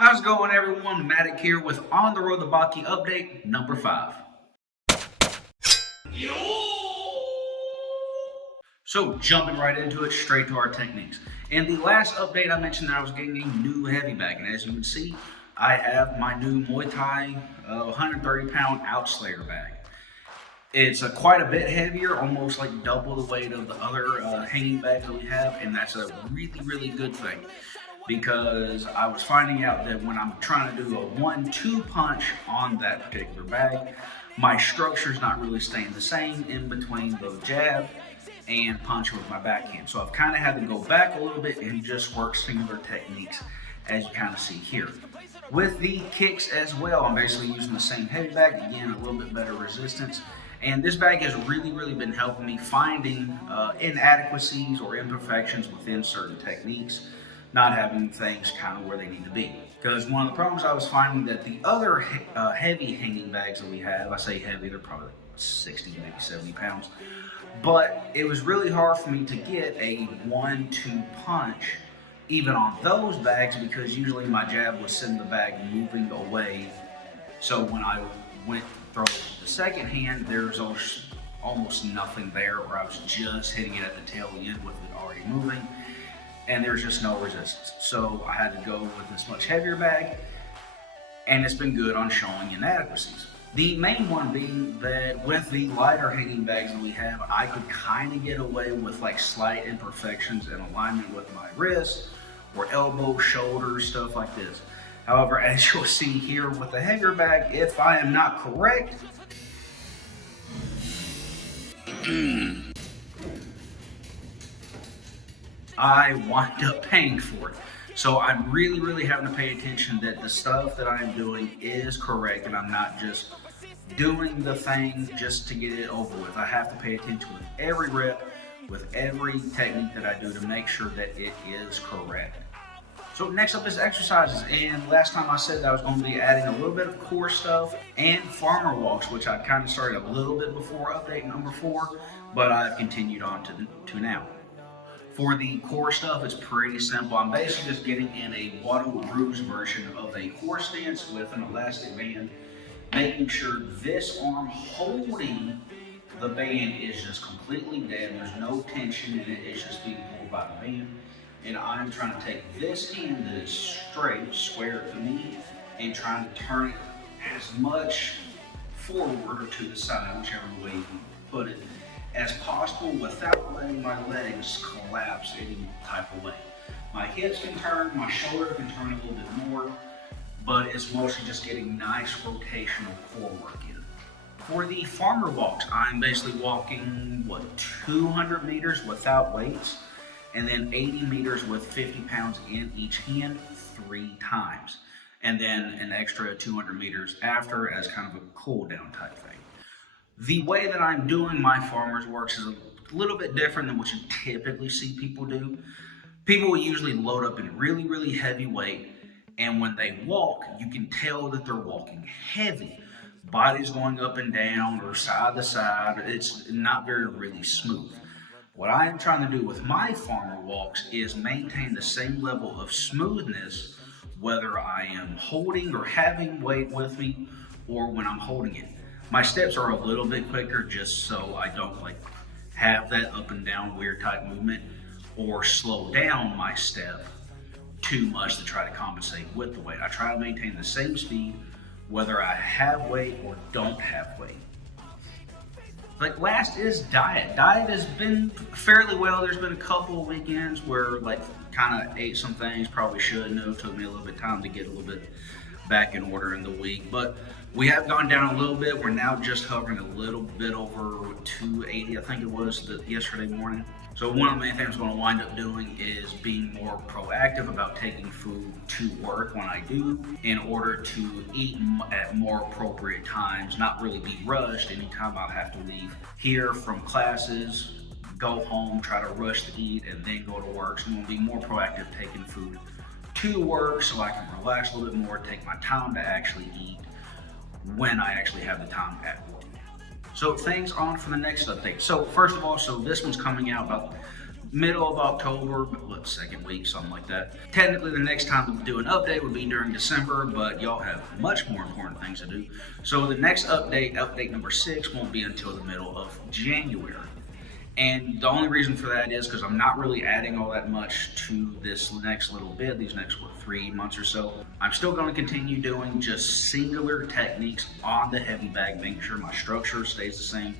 How's it going, everyone? Matic here with On the Road to Baki update number 5. So, jumping right into it, straight to our techniques. In the last update, I mentioned that I was getting a new heavy bag, and as you can see, I have my new Muay Thai 130-pound Outslayer bag. It's quite a bit heavier, almost like double the weight of the other hanging bags that we have, and that's a really good thing, because I was finding out that when I'm trying to do a 1-2 punch on that particular bag, my structure's not really staying the same in between the jab and punch with my backhand. So I've kind of had to go back a little bit and just work similar techniques as you kind of see here. With the kicks as well, I'm basically using the same heavy bag, again, a little bit better resistance. And this bag has really been helping me finding inadequacies or imperfections within certain techniques, not having things kind of where they need to be. Because one of the problems I was finding that the other heavy hanging bags that we have, I say heavy, they're probably 60, maybe 70 pounds, but it was really hard for me to get a 1-2 punch even on those bags, because usually my jab would send the bag moving away. So when I went to throw the second hand, there's almost nothing there, or I was just hitting it at the tail end with it already moving, and there's just no resistance. So I had to go with this much heavier bag, and it's been good on showing inadequacies. The main one being that with the lighter hanging bags that we have, I could kind of get away with like slight imperfections in alignment with my wrists or elbow, shoulders, stuff like this. However, as you'll see here with the heavier bag, if I am not correct, I wind up paying for it. So I'm really having to pay attention that the stuff that I'm doing is correct, and I'm not just doing the thing just to get it over with. I have to pay attention with every rep, with every technique that I do to make sure that it is correct. So next up is exercises, and last time I said that I was going to be adding a little bit of core stuff and farmer walks, which I kind of started a little bit before update number 4, but I've continued on to now. For the core stuff, it's pretty simple. I'm basically just getting in a Waddle Bruise version of a horse stance with an elastic band, making sure this arm holding the band is just completely dead. There's no tension in it. It's just being pulled by the band. And I'm trying to take this hand that is straight, square to me, and trying to turn it as much forward or to the side, whichever way you put it, as possible without letting my legs collapse any type of way. My hips can turn, my shoulder can turn a little bit more, but it's mostly just getting nice rotational core work in. For the farmer walks, I'm basically walking, 200 meters without weights, and then 80 meters with 50 pounds in each hand 3 times. And then an extra 200 meters after as kind of a cool down type thing. The way that I'm doing my farmer's works is a little bit different than what you typically see people do. People will usually load up in really heavy weight, and when they walk, you can tell that they're walking heavy. Body's going up and down or side to side. It's not really smooth. What I am trying to do with my farmer walks is maintain the same level of smoothness, whether I am holding or having weight with me, or when I'm holding it. My steps are a little bit quicker, just so I don't have that up and down weird type movement, or slow down my step too much to try to compensate with the weight. I try to maintain the same speed whether I have weight or don't have weight. Last is diet. Diet has been fairly well. There's been a couple of weekends where kind of ate some things probably shouldn't have. Took me a little bit of time to get a little bit back in order in the week, but we have gone down a little bit. We're now just hovering a little bit over 280, I think it was yesterday morning. So one of the main things I'm going to wind up doing is being more proactive about taking food to work when I do, in order to eat at more appropriate times, not really be rushed anytime I have to leave here from classes, go home, try to rush to eat, and then go to work. So I'm going to be more proactive taking food to work so I can relax a little bit more, take my time to actually eat when I actually have the time at work. So things on for the next update. So first of all, this one's coming out about middle of October, what, second week, something like that. Technically, the next time we'll do an update would be during December, but y'all have much more important things to do. So the next update, update number 6, won't be until the middle of January. And the only reason for that is because I'm not really adding all that much to this next little bit, these next 3 months or so. I'm still going to continue doing just singular techniques on the heavy bag, making sure my structure stays the same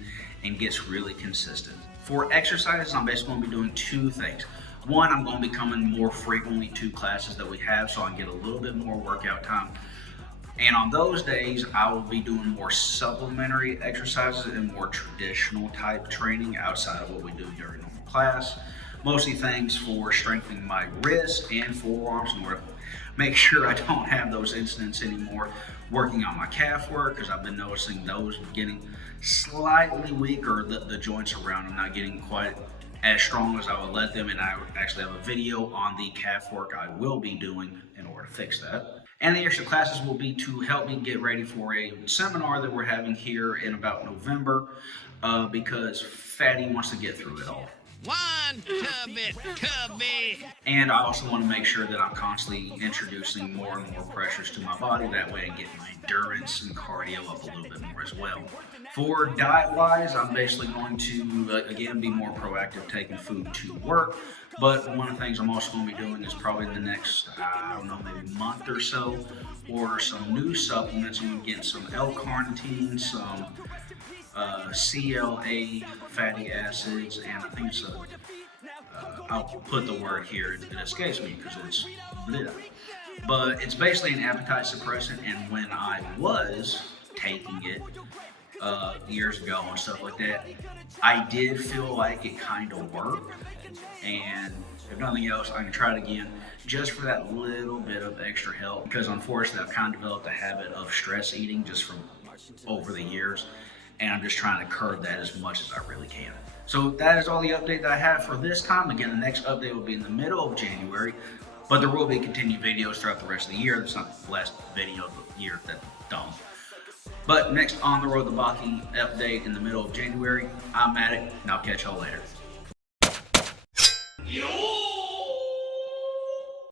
and gets really consistent. For exercises, I'm basically going to be doing 2 things. One, I'm going to be coming more frequently to classes that we have so I can get a little bit more workout time. And on those days, I will be doing more supplementary exercises and more traditional type training outside of what we do during normal class. Mostly things for strengthening my wrist and forearms in order to make sure I don't have those incidents anymore. Working on my calf work, because I've been noticing those getting slightly weaker, the joints around them not getting quite as strong as I would let them, and I actually have a video on the calf work I will be doing in order to fix that. And the extra classes will be to help me get ready for a seminar that we're having here in about November, because Fatty wants to get through it all. One Cubby. And I also want to make sure that I'm constantly introducing more and more pressures to my body. That way I get my endurance and cardio up a little bit more as well. For diet-wise, I'm basically going to, again, be more proactive taking food to work. But one of the things I'm also going to be doing is probably in the next, I don't know, maybe month or so, order some new supplements and get some L-carnitine, some CLA fatty acids, and I think it's I'll put the word here, it escapes me because it's bleh. But it's basically an appetite suppressant, and when I was taking it years ago and stuff like that, I did feel like it kind of worked, and if nothing else, I can try it again just for that little bit of extra help, because unfortunately I've kind of developed a habit of stress eating just from over the years, and I'm just trying to curb that as much as I really can. So that is all the update that I have for this time. Again, the next update will be in the middle of January, but there will be continued videos throughout the rest of the year. That's not the last video of the year, that's dumb. But next on the road to Baki update in the middle of January, I'm at it, and I'll catch y'all later. Yo!